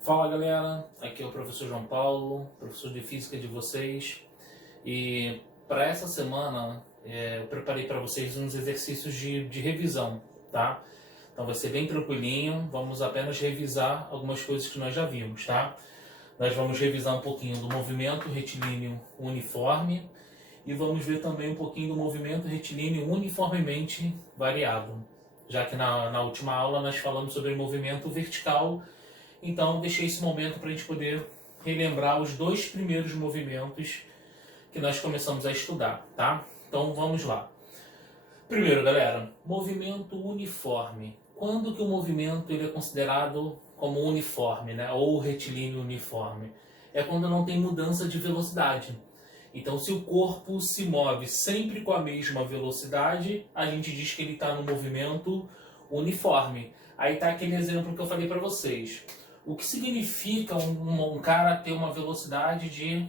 Fala galera, aqui é o professor João Paulo, professor de Física de vocês. E para essa semana eu preparei para vocês uns exercícios de revisão, tá? Então vai ser bem tranquilinho, vamos apenas revisar algumas coisas que nós já vimos, tá? Nós vamos revisar um pouquinho do movimento retilíneo uniforme e vamos ver também um pouquinho do movimento retilíneo uniformemente variado, já que na última aula nós falamos sobre movimento vertical. Então, deixei esse momento para a gente poder relembrar os dois primeiros movimentos que nós começamos a estudar, tá? Então, vamos lá. Primeiro, galera, movimento uniforme. Quando que o movimento ele é considerado como uniforme, né? Ou retilíneo uniforme? É quando não tem mudança de velocidade. Então, se o corpo se move sempre com a mesma velocidade, a gente diz que ele está no movimento uniforme. Aí está aquele exemplo que eu falei para vocês. O que significa um cara ter uma velocidade de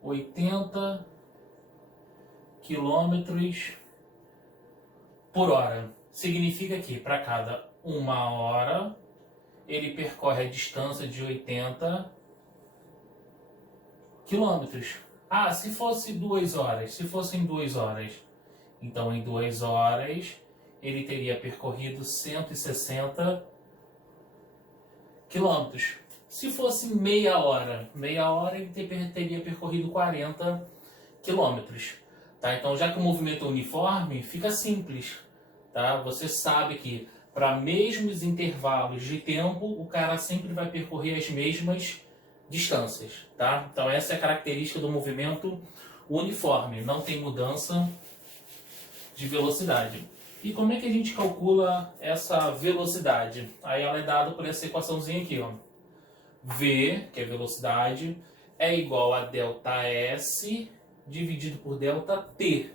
80 quilômetros por hora? Significa que para cada uma hora ele percorre a distância de 80 quilômetros. Ah, se fosse 2 horas, se fossem 2 horas, então em 2 horas ele teria percorrido 160 quilômetros. Se fosse meia hora ele teria percorrido 40 quilômetros. Tá? Então, já que o movimento é uniforme, fica simples. Tá? Você sabe que para mesmos intervalos de tempo, o cara sempre vai percorrer as mesmas distâncias. Tá? Então, essa é a característica do movimento uniforme. Não tem mudança de velocidade. E como é que a gente calcula essa velocidade? Aí ela é dada por essa equaçãozinha aqui, ó. V, que é velocidade, é igual a ΔS dividido por ΔT.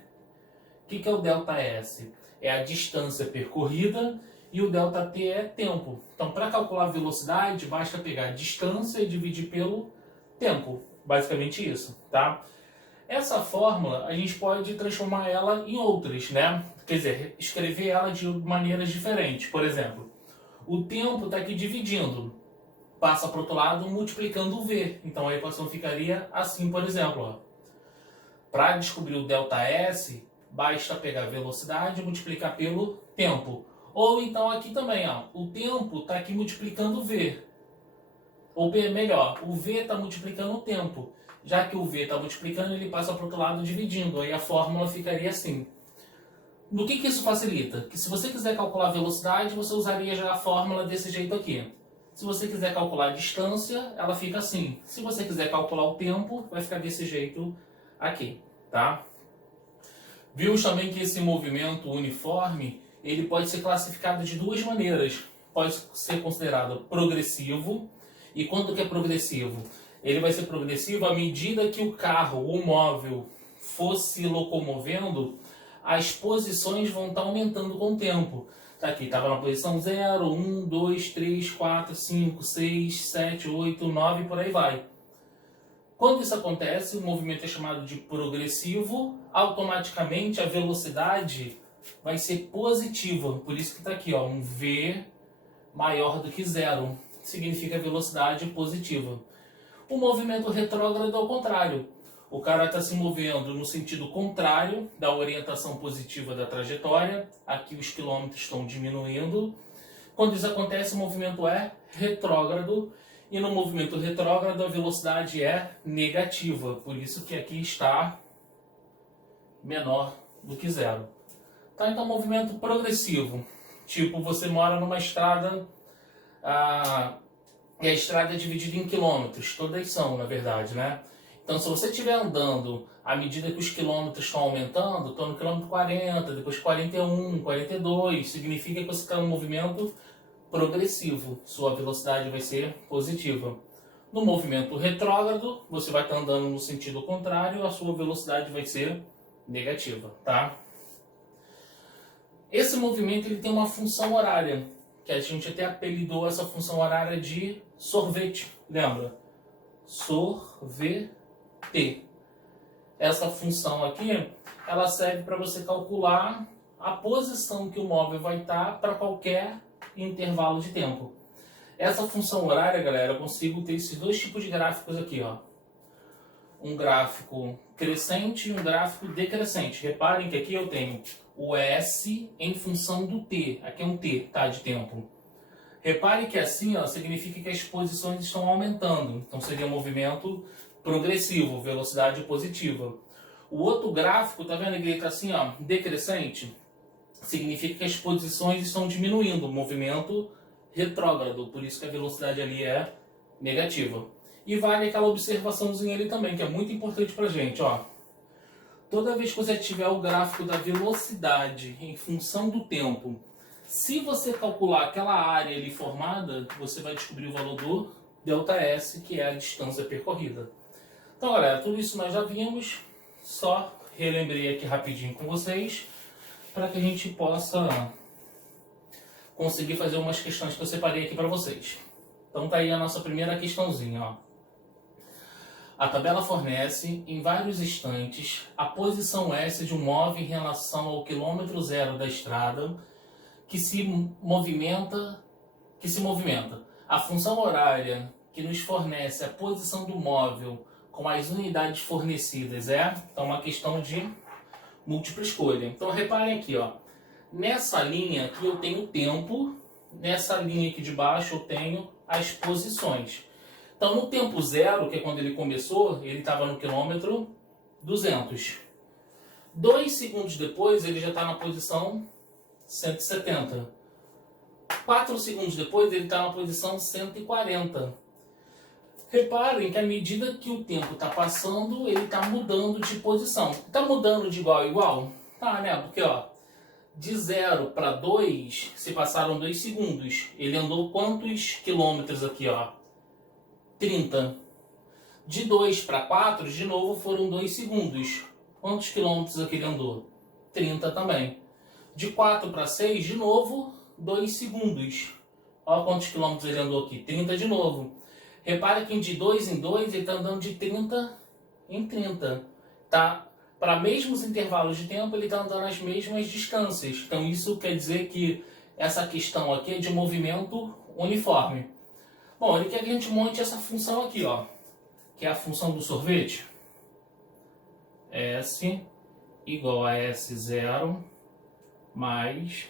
O que é o ΔS? É a distância percorrida e o ΔT é tempo. Então, para calcular a velocidade, basta pegar a distância e dividir pelo tempo. Basicamente isso, tá? Essa fórmula, a gente pode transformar ela em outras, né? Quer dizer, escrever ela de maneiras diferentes. Por exemplo, o tempo está aqui dividindo. Passa para o outro lado multiplicando o V. Então a equação ficaria assim, por exemplo. Para descobrir o ΔS, basta pegar a velocidade e multiplicar pelo tempo. Ou então aqui também, ó, o tempo está aqui multiplicando o V. Ou melhor, o V está multiplicando o tempo. Já que o V está multiplicando, ele passa para o outro lado dividindo. Aí a fórmula ficaria assim. No que isso facilita? Que se você quiser calcular a velocidade, você usaria já a fórmula desse jeito aqui. Se você quiser calcular a distância, ela fica assim. Se você quiser calcular o tempo, vai ficar desse jeito aqui, tá? Vimos também que esse movimento uniforme, ele pode ser classificado de duas maneiras. Pode ser considerado progressivo. E quando que é progressivo? Ele vai ser progressivo à medida que o carro, o móvel, for se locomovendo, as posições vão estar aumentando com o tempo. Tá aqui, estava na posição 0, 1, 2, 3, 4, 5, 6, 7, 8, 9 e por aí vai. Quando isso acontece, o movimento é chamado de progressivo, automaticamente a velocidade vai ser positiva. Por isso que está aqui, ó, um V maior do que 0. Significa velocidade positiva. O movimento retrógrado é ao contrário. O cara está se movendo no sentido contrário da orientação positiva da trajetória. Aqui os quilômetros estão diminuindo. Quando isso acontece, o movimento é retrógrado. E no movimento retrógrado, a velocidade é negativa. Por isso que aqui está menor do que 0. Tá, então, movimento progressivo. Tipo, você mora numa estrada... E a estrada é dividida em quilômetros, todas são, na verdade, né? Então, se você estiver andando à medida que os quilômetros estão aumentando, estou no quilômetro 40, depois 41, 42, significa que você está no movimento progressivo, sua velocidade vai ser positiva. No movimento retrógrado, você vai estar andando no sentido contrário, a sua velocidade vai ser negativa, tá? Esse movimento ele tem uma função horária, que a gente até apelidou essa função horária de sorvete, lembra? Sorvete. Essa função aqui, ela serve para você calcular a posição que o móvel vai estar para qualquer intervalo de tempo. Essa função horária, galera, eu consigo ter esses dois tipos de gráficos aqui, ó. Um gráfico crescente e um gráfico decrescente. Reparem que aqui eu tenho o S em função do T. Aqui é um T, tá, de tempo. Reparem que assim, ó, significa que as posições estão aumentando. Então seria um movimento progressivo, velocidade positiva. O outro gráfico, tá vendo que ele tá assim, ó, decrescente? Significa que as posições estão diminuindo, movimento retrógrado, por isso que a velocidade ali é negativa. E vale aquela observaçãozinha ali também, que é muito importante pra gente, ó. Toda vez que você tiver o gráfico da velocidade em função do tempo, se você calcular aquela área ali formada, você vai descobrir o valor do ΔS, que é a distância percorrida. Então, galera, tudo isso nós já vimos, só relembrei aqui rapidinho com vocês, para que a gente possa conseguir fazer umas questões que eu separei aqui para vocês. Então tá aí a nossa primeira questãozinha, ó. A tabela fornece, em vários instantes, a posição S de um móvel em relação ao quilômetro zero da estrada que se movimenta. A função horária que nos fornece a posição do móvel com as unidades fornecidas então uma questão de múltipla escolha. Então reparem aqui, ó. Nessa linha aqui eu tenho o tempo, nessa linha aqui de baixo eu tenho as posições. Então no tempo zero, que é quando ele começou, ele estava no quilômetro 200. 2 segundos depois ele já está na posição 170. 4 segundos depois ele está na posição 140. Reparem que à medida que o tempo está passando, ele está mudando de posição. Está mudando de igual a igual? Tá, né? Porque, ó, de 0 para 2, se passaram 2 segundos. Ele andou quantos quilômetros aqui, ó? 30. De 2 para 4, de novo, foram 2 segundos. Quantos quilômetros aqui ele andou? 30 também. De 4 para 6, de novo, 2 segundos. Olha quantos quilômetros ele andou aqui. 30 de novo. Repare que de 2 em 2 ele está andando de 30 em 30. Tá? Para mesmos intervalos de tempo, ele está andando as mesmas distâncias. Então isso quer dizer que essa questão aqui é de movimento uniforme. Bom, ele quer que a gente monte essa função aqui, ó, que é a função do sorvete. S igual a S0 mais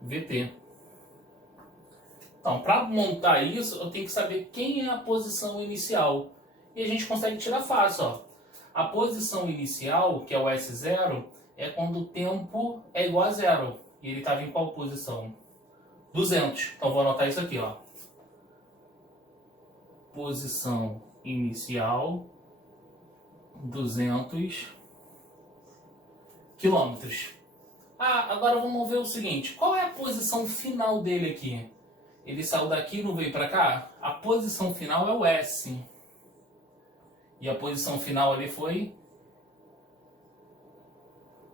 VT. Então, para montar isso, eu tenho que saber quem é a posição inicial. E a gente consegue tirar fácil, ó. A posição inicial, que é o S0, é quando o tempo é igual a zero. E ele estava em qual posição? 200. Então, vou anotar isso aqui, ó. Posição inicial, 200 quilômetros. Agora vamos ver o seguinte. Qual é a posição final dele aqui? Ele saiu daqui e não veio para cá? A posição final é o S. E a posição final ali foi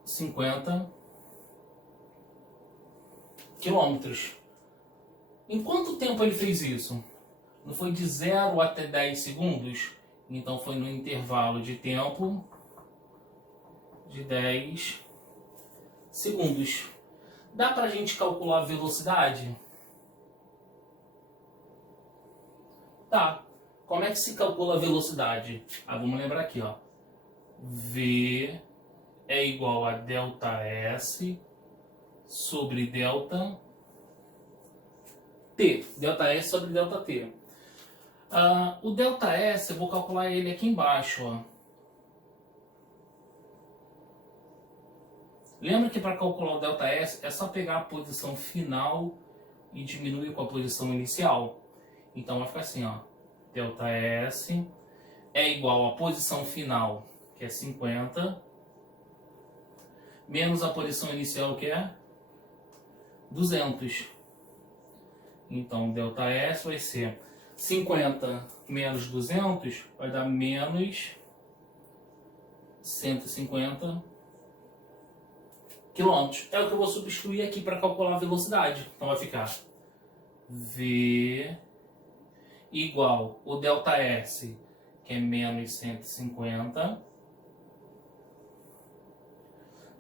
50 quilômetros. Em quanto tempo ele fez isso? Não foi de 0 até 10 segundos? Então foi no intervalo de tempo de 10 segundos. Dá pra gente calcular a velocidade? Tá. Como é que se calcula a velocidade? Vamos lembrar aqui, ó. V é igual a ΔS sobre ΔT. ΔS sobre ΔT. O ΔS, eu vou calcular ele aqui embaixo, ó. Lembra que para calcular o ΔS é só pegar a posição final e diminuir com a posição inicial. Então vai ficar assim, ó. ΔS é igual à posição final, que é 50, menos a posição inicial, que é 200. Então ΔS vai ser 50 menos 200, vai dar menos 150 quilômetros. É o que eu vou substituir aqui para calcular a velocidade. Então vai ficar V igual o ΔS, que é menos 150,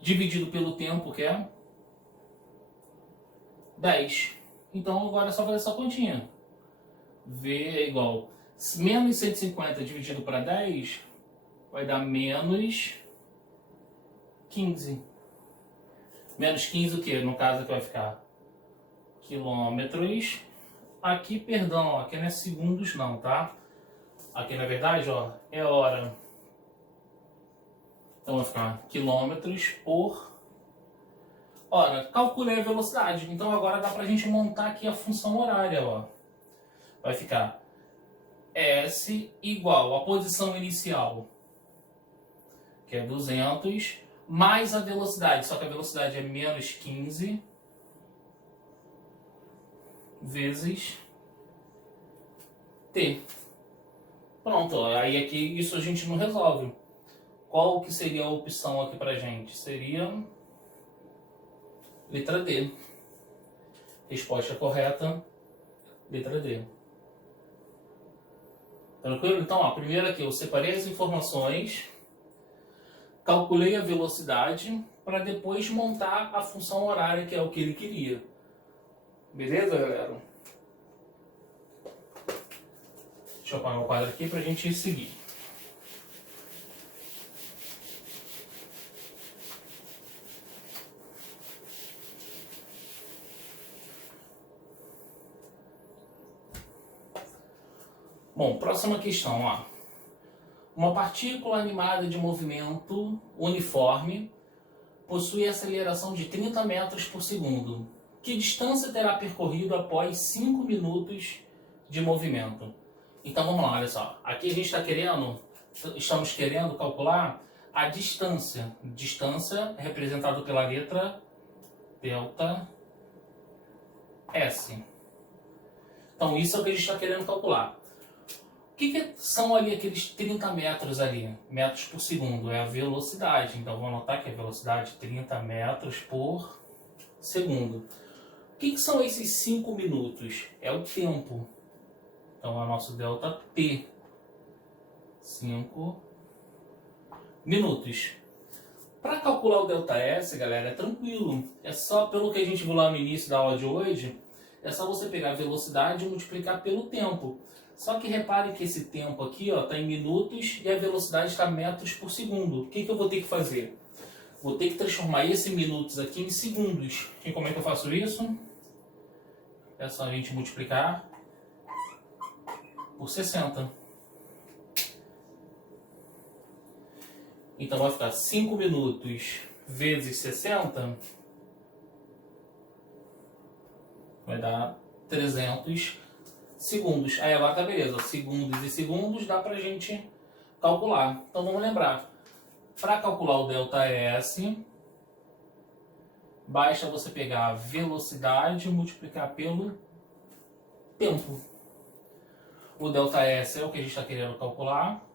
dividido pelo tempo, que é 10. Então agora é só fazer essa continha. V é igual menos 150 dividido para 10 vai dar menos 15. Menos 15 o que? No caso que vai ficar quilômetros. Aqui, perdão, ó, aqui não é segundos não, tá? Aqui na verdade, ó, é hora. Então vai ficar quilômetros por hora. Calculei a velocidade. Então agora dá pra gente montar aqui a função horária, ó. Vai ficar S igual a posição inicial, que é 200, mais a velocidade, só que a velocidade é menos 15, vezes T. Pronto, ó, aí aqui isso a gente não resolve. Qual que seria a opção aqui pra gente? Seria letra D. Resposta correta, letra D. Tranquilo? Então, ó, primeiro aqui eu separei as informações, calculei a velocidade para depois montar a função horária, que é o que ele queria. Beleza, galera? Deixa eu apagar o quadro aqui para a gente seguir. Bom, próxima questão, ó. Uma partícula animada de movimento uniforme possui aceleração de 30 metros por segundo. Que distância terá percorrido após 5 minutos de movimento? Então vamos lá, olha só. Aqui a gente estamos querendo calcular a distância. Distância é representada pela letra delta S. Então isso é o que a gente está querendo calcular. O que são ali aqueles 30 metros ali? Metros por segundo. É a velocidade. Então vou anotar que a velocidade é 30 metros por segundo. O que são esses 5 minutos? É o tempo. Então é o nosso delta T. 5 minutos. Para calcular o delta S, galera, é tranquilo. É só pelo que a gente viu lá no início da aula de hoje. É só você pegar a velocidade e multiplicar pelo tempo. Só que repare que esse tempo aqui está em minutos e a velocidade está metros por segundo. O que eu vou ter que fazer? Vou ter que transformar esse minutos aqui em segundos. E como é que eu faço isso? É só a gente multiplicar por 60. Então vai ficar 5 minutos vezes 60. Vai dar 300 segundos. Aí agora tá beleza. Segundos e segundos dá pra gente calcular. Então vamos lembrar. Para calcular o delta S, basta você pegar a velocidade e multiplicar pelo tempo. O delta S é o que a gente está querendo calcular.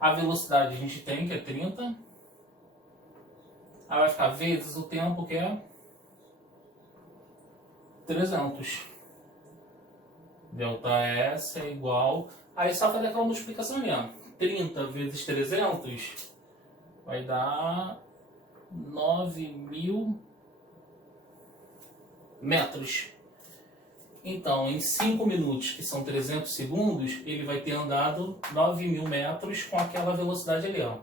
A velocidade a gente tem, que é 30. Aí vai ficar vezes o tempo, que é 300. Delta S é igual... Aí só fazer aquela multiplicação ali, ó. 30 vezes 300 vai dar 9.000 metros. Então, em 5 minutos, que são 300 segundos, ele vai ter andado 9.000 metros com aquela velocidade ali, ó,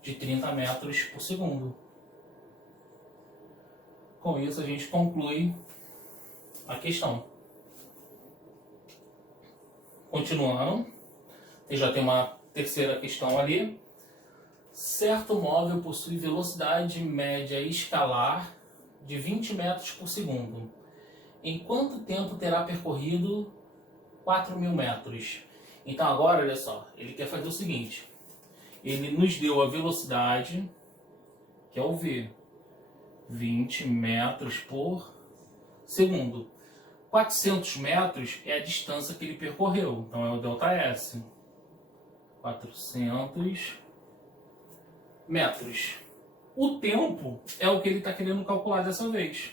de 30 metros por segundo. Com isso, a gente conclui a questão. Continuando, já tem uma terceira questão ali. Certo móvel possui velocidade média escalar de 20 metros por segundo. Em quanto tempo terá percorrido 4.000 metros? Então agora, olha só, ele quer fazer o seguinte. Ele nos deu a velocidade, que é o V, 20 metros por segundo. 400 metros é a distância que ele percorreu, então é o delta S. 400 metros. O tempo é o que ele está querendo calcular dessa vez.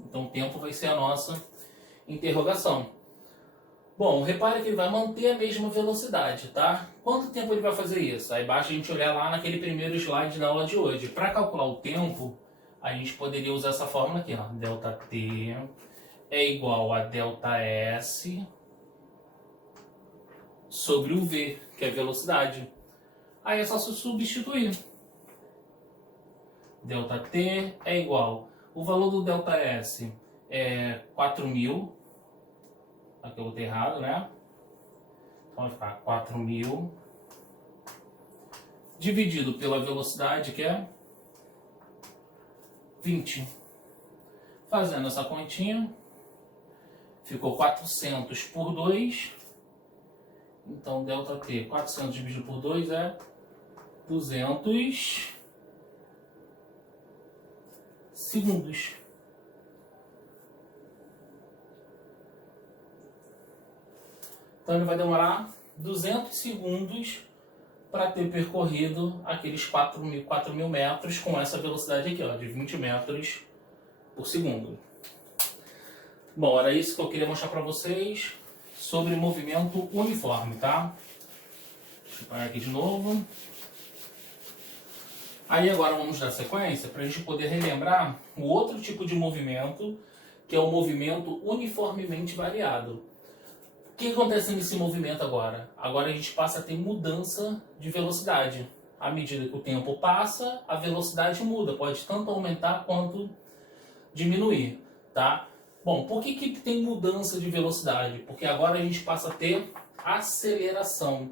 Então o tempo vai ser a nossa interrogação. Bom, repare que ele vai manter a mesma velocidade, tá? Quanto tempo ele vai fazer isso? Aí basta a gente olhar lá naquele primeiro slide da aula de hoje. Para calcular o tempo, a gente poderia usar essa fórmula aqui, ó. ΔT é igual a ΔS sobre o V, que é a velocidade. Aí é só substituir. ΔT é igual. O valor do ΔS é 4.000. Aqui eu botei errado, né? Então vai ficar 4.000 dividido pela velocidade, que é 20. Fazendo essa continha, ficou 400 por 2. Então, ΔT, 400 dividido por 2 é 200 segundos. Então, ele vai demorar 200 segundos para ter percorrido aqueles 4.000 metros com essa velocidade aqui, ó, de 20 metros por segundo. Bom, era isso que eu queria mostrar para vocês sobre movimento uniforme, tá? Deixa eu parar aqui de novo. Aí agora vamos dar sequência para a gente poder relembrar o outro tipo de movimento, que é o movimento uniformemente variado. O que acontece nesse movimento agora? Agora a gente passa a ter mudança de velocidade. À medida que o tempo passa, a velocidade muda. Pode tanto aumentar quanto diminuir, tá? Bom, por que tem mudança de velocidade? Porque agora a gente passa a ter aceleração.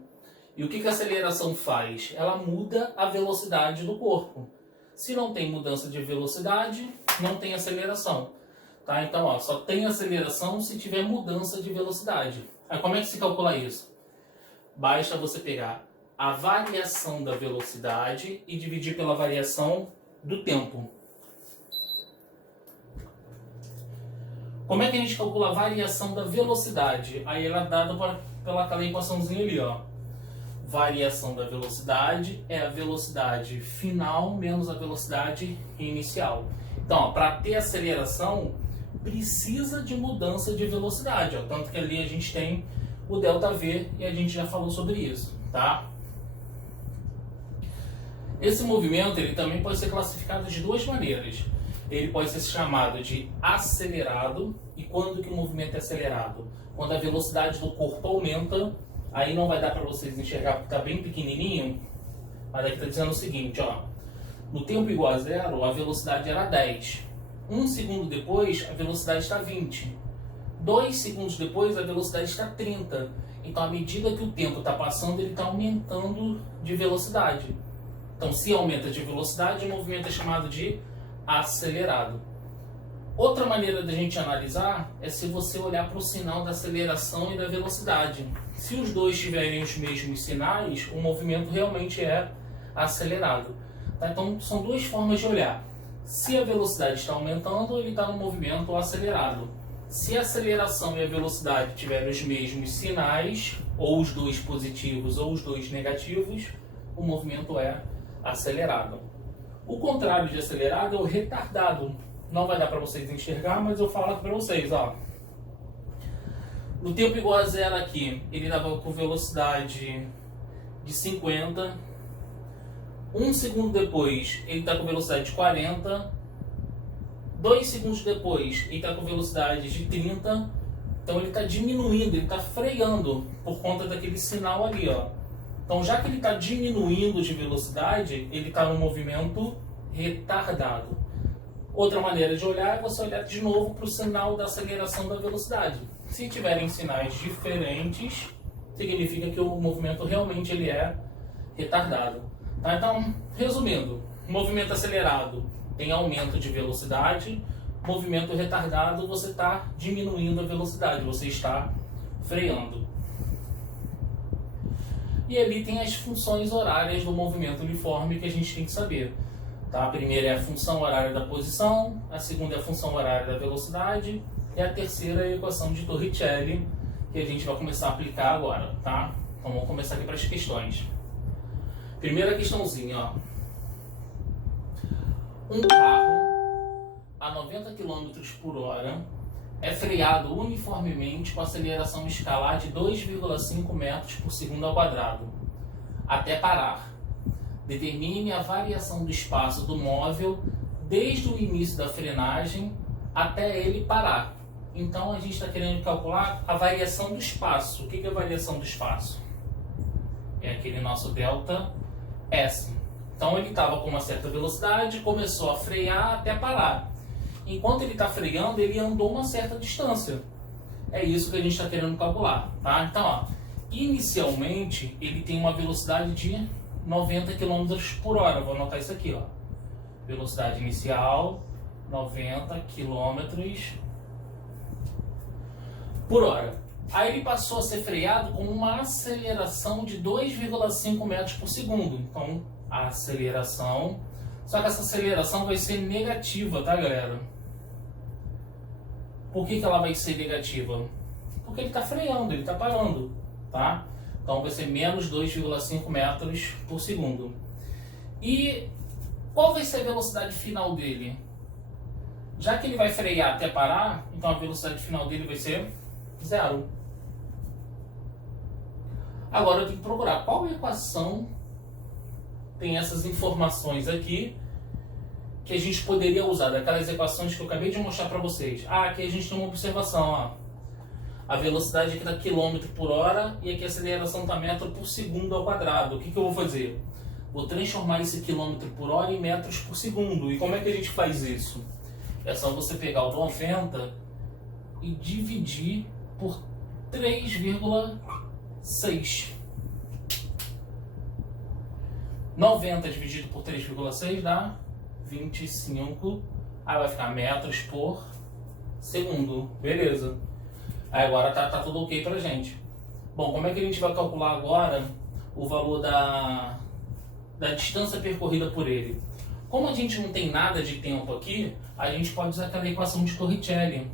E o que a aceleração faz? Ela muda a velocidade do corpo. Se não tem mudança de velocidade, não tem aceleração. Tá? Então, ó, só tem aceleração se tiver mudança de velocidade. Aí, como é que se calcula isso? Basta você pegar a variação da velocidade e dividir pela variação do tempo. Como é que a gente calcula a variação da velocidade? Aí ela é dada pela aquela equaçãozinha ali, ó. Variação da velocidade é a velocidade final menos a velocidade inicial. Então, para ter aceleração, precisa de mudança de velocidade, ó. Tanto que ali a gente tem o ΔV e a gente já falou sobre isso, tá? Esse movimento ele também pode ser classificado de duas maneiras. Ele pode ser chamado de acelerado. E quando que o movimento é acelerado? Quando a velocidade do corpo aumenta. Aí não vai dar para vocês enxergar porque está bem pequenininho. Mas aqui está dizendo o seguinte, ó. No tempo igual a zero, a velocidade era 10. 1 segundo depois, a velocidade está 20. 2 segundos depois, a velocidade está 30. Então, à medida que o tempo está passando, ele está aumentando de velocidade. Então, se aumenta de velocidade, o movimento é chamado de acelerado. Outra maneira da gente analisar é se você olhar para o sinal da aceleração e da velocidade. Se os dois tiverem os mesmos sinais, o movimento realmente é acelerado. Tá? Então, são duas formas de olhar. Se a velocidade está aumentando, ele está no movimento acelerado. Se a aceleração e a velocidade tiverem os mesmos sinais, ou os dois positivos ou os dois negativos, o movimento é acelerado. O contrário de acelerado é o retardado. Não vai dar para vocês enxergar, mas eu falo aqui para vocês, ó. No tempo igual a zero aqui, ele estava com velocidade de 50. 1 segundo depois, ele está com velocidade de 40. 2 segundos depois, ele está com velocidade de 30. Então ele está diminuindo, ele está freando por conta daquele sinal ali, ó. Então, já que ele está diminuindo de velocidade, ele está no movimento retardado. Outra maneira de olhar é você olhar de novo para o sinal da aceleração da velocidade. Se tiverem sinais diferentes, significa que o movimento realmente ele é retardado. Tá? Então, resumindo, movimento acelerado tem aumento de velocidade, movimento retardado você está diminuindo a velocidade, você está freando. E ali tem as funções horárias do movimento uniforme que a gente tem que saber. Tá? A primeira é a função horária da posição, a segunda é a função horária da velocidade e a terceira é a equação de Torricelli, que a gente vai começar a aplicar agora. Tá? Então vamos começar aqui para as questões. Primeira questãozinha, ó. Um carro a 90 km por hora é freado uniformemente com aceleração escalar de 2,5 metros por segundo ao quadrado, até parar. Determine a variação do espaço do móvel desde o início da frenagem até ele parar. Então a gente está querendo calcular a variação do espaço. O que é a variação do espaço? É aquele nosso delta S. Então ele estava com uma certa velocidade, começou a frear até parar. Enquanto ele está freando, ele andou uma certa distância. É isso que a gente está querendo calcular, tá? Então, ó, inicialmente ele tem uma velocidade de 90 km por hora. Vou anotar isso aqui, ó. Velocidade inicial 90 km por hora. Aí ele passou a ser freado com uma aceleração de 2,5 metros por segundo. Então, a aceleração... Só que essa aceleração vai ser negativa, tá, galera? Por que ela vai ser negativa? Porque ele está freando, ele está parando, tá? Então, vai ser menos 2,5 metros por segundo. E qual vai ser a velocidade final dele? Já que ele vai frear até parar, então a velocidade final dele vai ser 0. Agora eu tenho que procurar qual equação tem essas informações aqui que a gente poderia usar, daquelas equações que eu acabei de mostrar para vocês. Ah, aqui a gente tem uma observação, ó. A velocidade aqui está km por hora e aqui a aceleração está metro por segundo ao quadrado. O que eu vou fazer? Vou transformar esse km por hora em metros por segundo. E como é que a gente faz isso? É só você pegar o 90 e dividir por 3,6. 90 dividido por 3,6 dá 25. Aí vai ficar metros por segundo. Beleza. Aí agora tá tudo ok pra gente. Bom, como é que a gente vai calcular agora o valor da distância percorrida por ele? Como a gente não tem nada de tempo aqui, a gente pode usar aquela equação de Torricelli.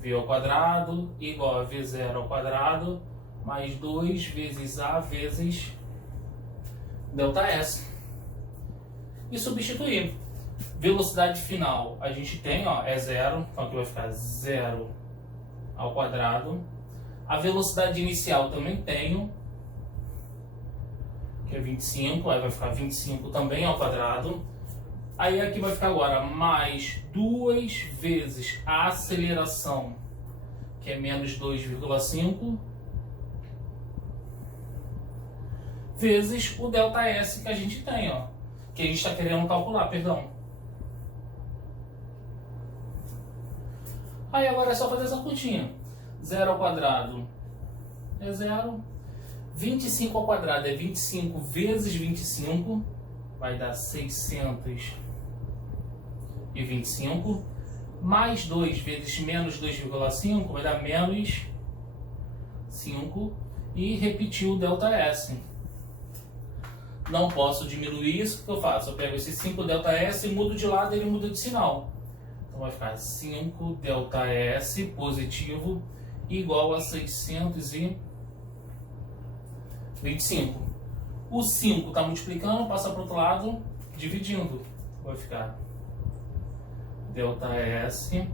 V ao quadrado igual a V0 ao quadrado mais 2 vezes A vezes delta S. E substituir. Velocidade final a gente tem, ó, é 0, então aqui vai ficar 0 ao quadrado. A velocidade inicial também tenho, que é 25, aí vai ficar 25 também ao quadrado. Aí aqui vai ficar agora mais 2 vezes a aceleração, que é menos 2,5, vezes o delta S que a gente tem, ó, que a gente está querendo calcular, perdão. Aí agora é só fazer essa continha. 0 ao quadrado é 0. 25 ao quadrado é 25 vezes 25. Vai dar 625. Mais 2 vezes menos 2,5 vai dar menos 5. E repetir o delta S. Não posso diminuir isso, o que eu faço? Eu pego esse 5 delta S e mudo de lado e ele muda de sinal. Então vai ficar 5 delta S positivo igual a 625. O 5 está multiplicando, passa para o outro lado, dividindo. Vai ficar delta S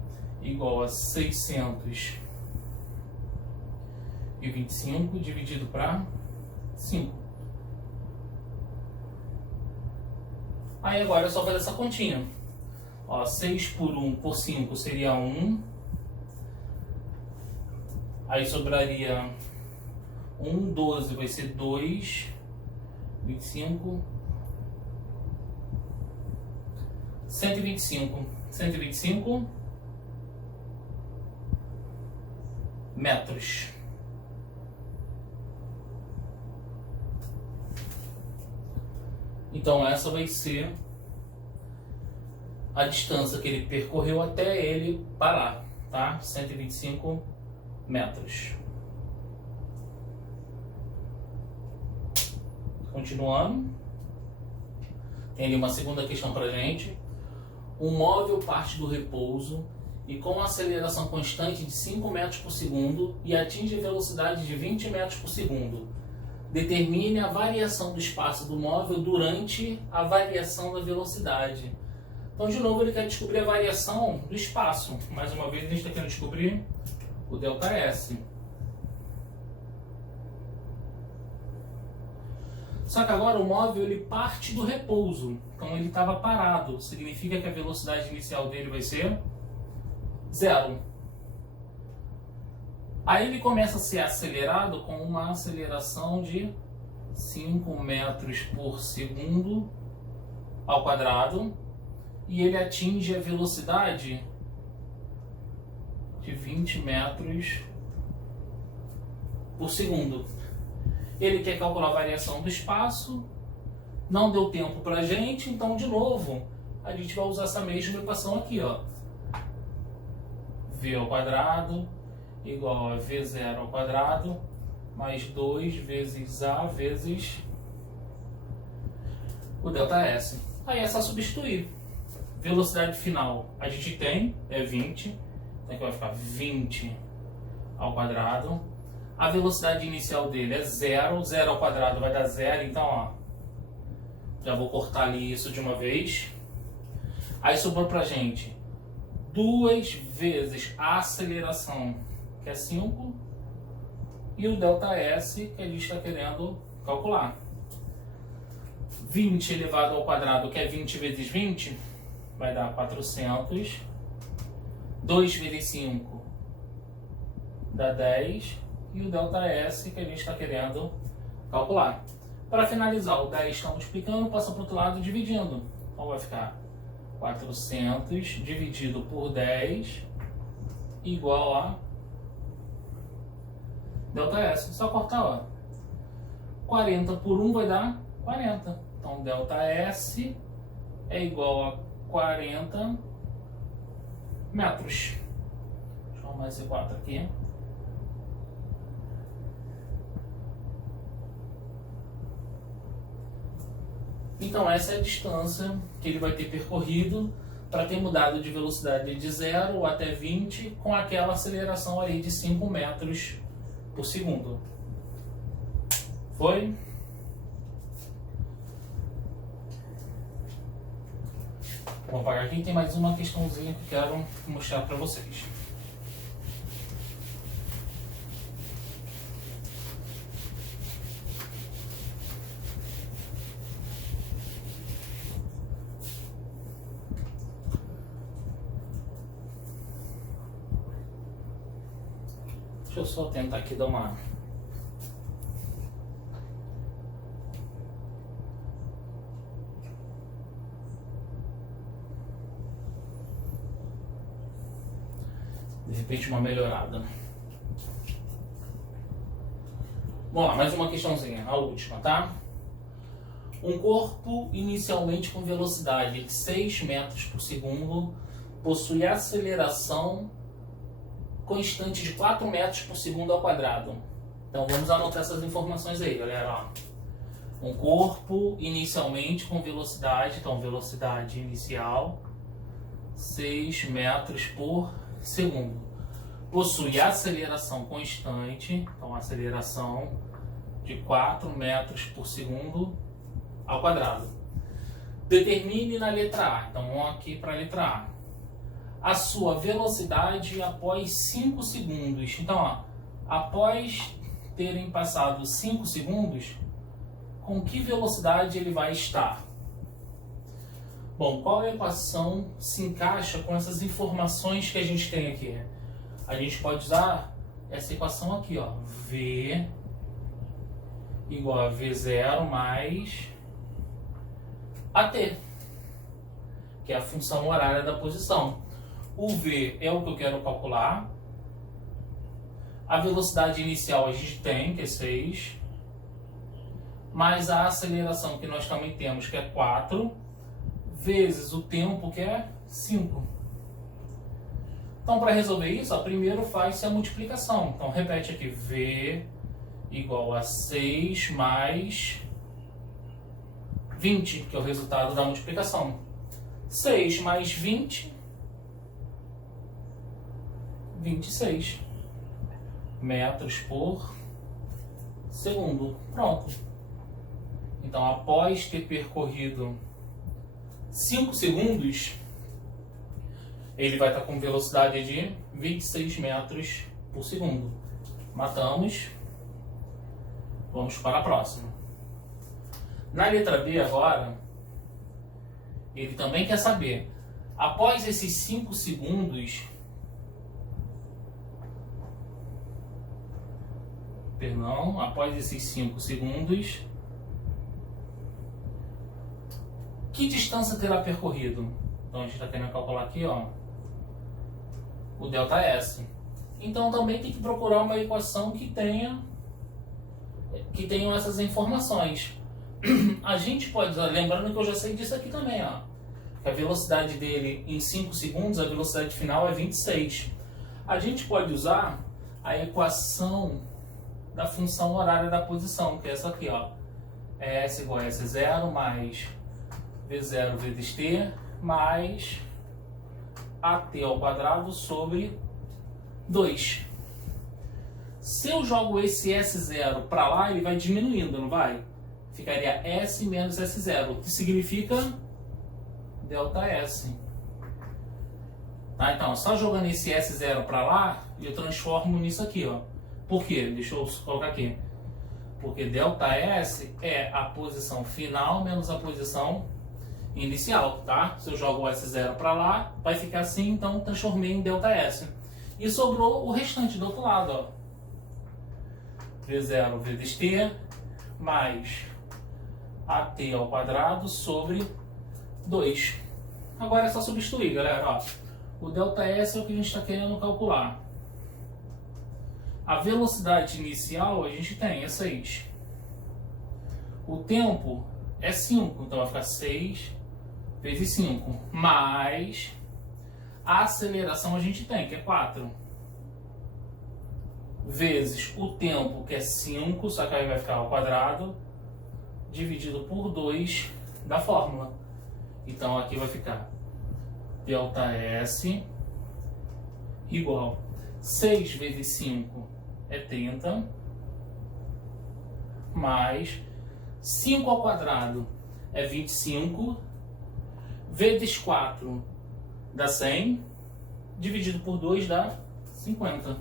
igual a 625 dividido para 5. Aí agora é só fazer essa continha. Ó, 6 por 1 por 5 seria 1. Aí sobraria 1, 12 vai ser 2, 25, 125 metros. Então essa vai ser a distância que ele percorreu até ele parar, tá? 125 metros. Continuando. Tem ali uma segunda questão pra gente. Um móvel parte do repouso e com aceleração constante de 5 metros por segundo e atinge a velocidade de 20 metros por segundo. Determine a variação do espaço do móvel durante a variação da velocidade. Então, de novo, ele quer descobrir a variação do espaço. Mais uma vez, a gente está querendo descobrir o delta S. Só que agora o móvel ele parte do repouso, então ele estava parado, significa que a velocidade inicial dele vai ser 0. Aí ele começa a ser acelerado com uma aceleração de 5 metros por segundo ao quadrado, e ele atinge a velocidade de 20 metros por segundo. Ele quer calcular a variação do espaço, não deu tempo para a gente, então de novo a gente vai usar essa mesma equação aqui, ó. V ao quadrado igual a V0 ao quadrado mais 2 vezes A vezes o ΔS. Aí é só substituir. Velocidade final a gente tem, é 20, então aqui vai ficar 20 ao quadrado. A velocidade inicial dele é 0, 0 ao quadrado vai dar 0, então ó, já vou cortar ali isso de uma vez. Aí sobrou pra gente 2 vezes a aceleração, que é 5, e o ΔS que a gente está querendo calcular. 20 elevado ao quadrado, que é 20 vezes 20, vai dar 400. 2 vezes 5 dá 10. E o ΔS que a gente está querendo calcular. Para finalizar, o 10 está multiplicando, passa para o outro lado dividindo. Então vai ficar 400 dividido por 10 igual a ΔS. Só cortar, ó. 40 por 1 vai dar 40. Então ΔS é igual a 40 metros. Deixa eu arrumar esse 4 aqui. Então essa é a distância que ele vai ter percorrido para ter mudado de velocidade de 0 até 20 com aquela aceleração ali de 5 metros por segundo. Foi? Vou apagar aqui, tem mais uma questãozinha que eu quero mostrar para vocês. Deixa eu só tentar aqui dar uma... de repente uma melhorada. Vamos lá, mais uma questãozinha, a última, tá? Um corpo inicialmente com velocidade de 6 metros por segundo possui aceleração constante de 4 metros por segundo ao quadrado. Então vamos anotar essas informações aí, galera. Ó. Um corpo inicialmente com velocidade, então velocidade inicial, 6 metros por segundo. Possui aceleração constante, então aceleração de 4 metros por segundo ao quadrado. Determine na letra A, então vamos aqui para a letra A. A sua velocidade após 5 segundos. Então, ó, após terem passado 5 segundos, com que velocidade ele vai estar? Bom, qual equação se encaixa com essas informações que a gente tem aqui? A gente pode usar essa equação aqui, ó, V igual a V0 mais AT, que é a função horária da posição. O V é o que eu quero calcular. A velocidade inicial a gente tem, que é 6. Mais a aceleração que nós também temos, que é 4. Vezes o tempo, que é 5. Então, para resolver isso, ó, primeiro faz-se a multiplicação. Então, repete aqui. V igual a 6 mais 20, que é o resultado da multiplicação. 6 mais 20... 26 metros por segundo. Pronto. Então, após ter percorrido 5 segundos, ele vai estar com velocidade de 26 metros por segundo. Matamos. Vamos para a próxima. Na letra B agora, ele também quer saber, após esses 5 segundos, após esses 5 segundos, que distância terá percorrido? Então a gente está querendo calcular aqui, ó, o ΔS. Então também tem que procurar uma equação que tenham essas informações. A gente pode, lembrando que eu já sei disso aqui também, ó, que a velocidade dele em 5 segundos, a velocidade final é 26. A gente pode usar a equação da função horária da posição, que é essa aqui, ó, S igual a S0 mais V0 vezes T mais AT ao quadrado sobre 2. Se eu jogo esse S0 para lá, ele vai diminuindo, não vai? Ficaria S menos S0, que significa ΔS. Tá, então, só jogando esse S0 para lá, eu transformo nisso aqui, ó. Por quê? Deixa eu colocar aqui. Porque ΔS é a posição final menos a posição inicial, tá? Se eu jogo o S0 para lá, vai ficar assim, então transformei em ΔS. E sobrou o restante do outro lado, ó. V0 vezes T mais AT ao quadrado sobre 2. Agora é só substituir, galera, ó. O ΔS é o que a gente está querendo calcular. A velocidade inicial a gente tem, é 6. O tempo é 5, então vai ficar 6 vezes 5. Mais a aceleração a gente tem, que é 4. Vezes o tempo, que é 5, só que aí vai ficar ao quadrado, dividido por 2 da fórmula. Então aqui vai ficar ΔS igual 6 vezes 5 é 30, mais 5 ao quadrado é 25, vezes 4 dá 100, dividido por 2 dá 50.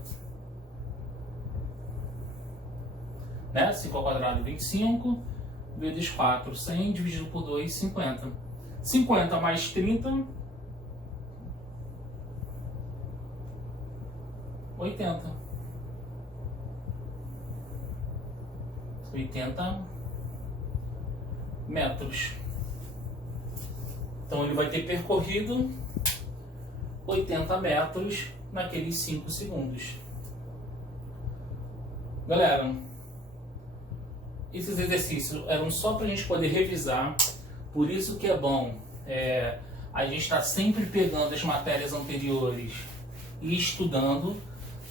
Né? 5 ao quadrado 25, vezes 4, 100, dividido por 2, 50. 50 mais 30, 80. 80 metros. Então ele vai ter percorrido 80 metros naqueles 5 segundos. Galera, esses exercícios eram só para a gente poder revisar, por isso que é bom a gente estar sempre pegando as matérias anteriores e estudando,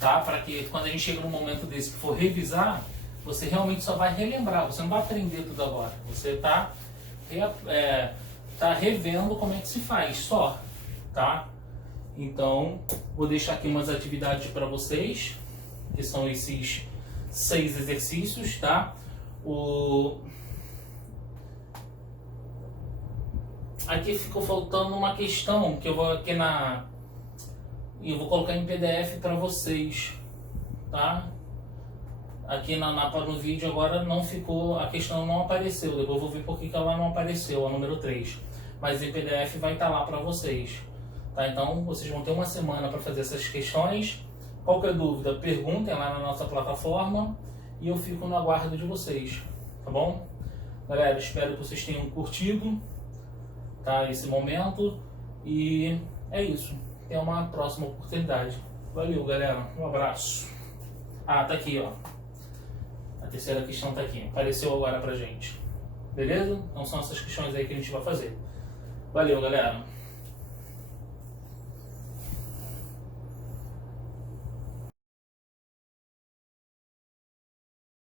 tá? Para que quando a gente chega num momento desse que for revisar, você realmente só vai relembrar, você não vai aprender tudo agora, você está revendo como é que se faz só, tá? Então, vou deixar aqui umas atividades para vocês, que são esses 6 exercícios, tá? Aqui ficou faltando uma questão que eu vou vou colocar em PDF para vocês, tá? Aqui no vídeo agora não ficou, a questão não apareceu, depois eu vou ver por que ela não apareceu, a número 3. Mas em PDF vai estar lá para vocês, tá? Então vocês vão ter uma semana para fazer essas questões. Qualquer dúvida, perguntem lá na nossa plataforma e eu fico no aguardo de vocês, tá bom? Galera, espero que vocês tenham curtido, tá, esse momento, e é isso. Até uma próxima oportunidade. Valeu, galera. Um abraço. Ah, tá aqui, ó. A terceira questão tá aqui. Apareceu agora pra gente. Beleza? Então são essas questões aí que a gente vai fazer. Valeu, galera.